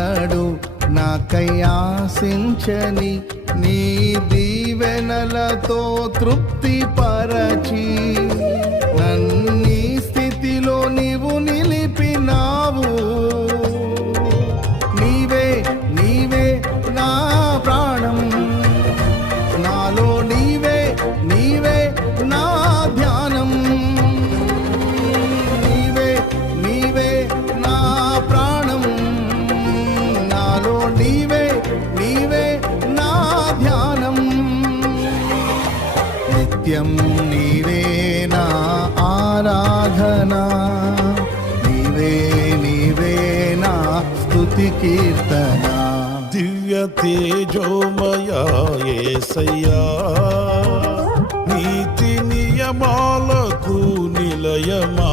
ఎన్నడు నాకై ఆశించని నీ దీవెనలతో తృప్తి పరచి నన్నీ స్థితిలో నీవు నిలిపినావు. నీవే నీవే నా ప్రాణం, నాలో నీవే నీవే నా ధ్యానం. నీవే నీవే నా ప్రాణం, నాలో నీవే నీవే నా ధ్యానం. నిత్యం నీవే నా ఆరాధనా, నీవే నీవే నా స్తుతి కీర్తన. దివ్య తేజోమయా యేసయ్యా, నీతి నియమాలకు నిలయమా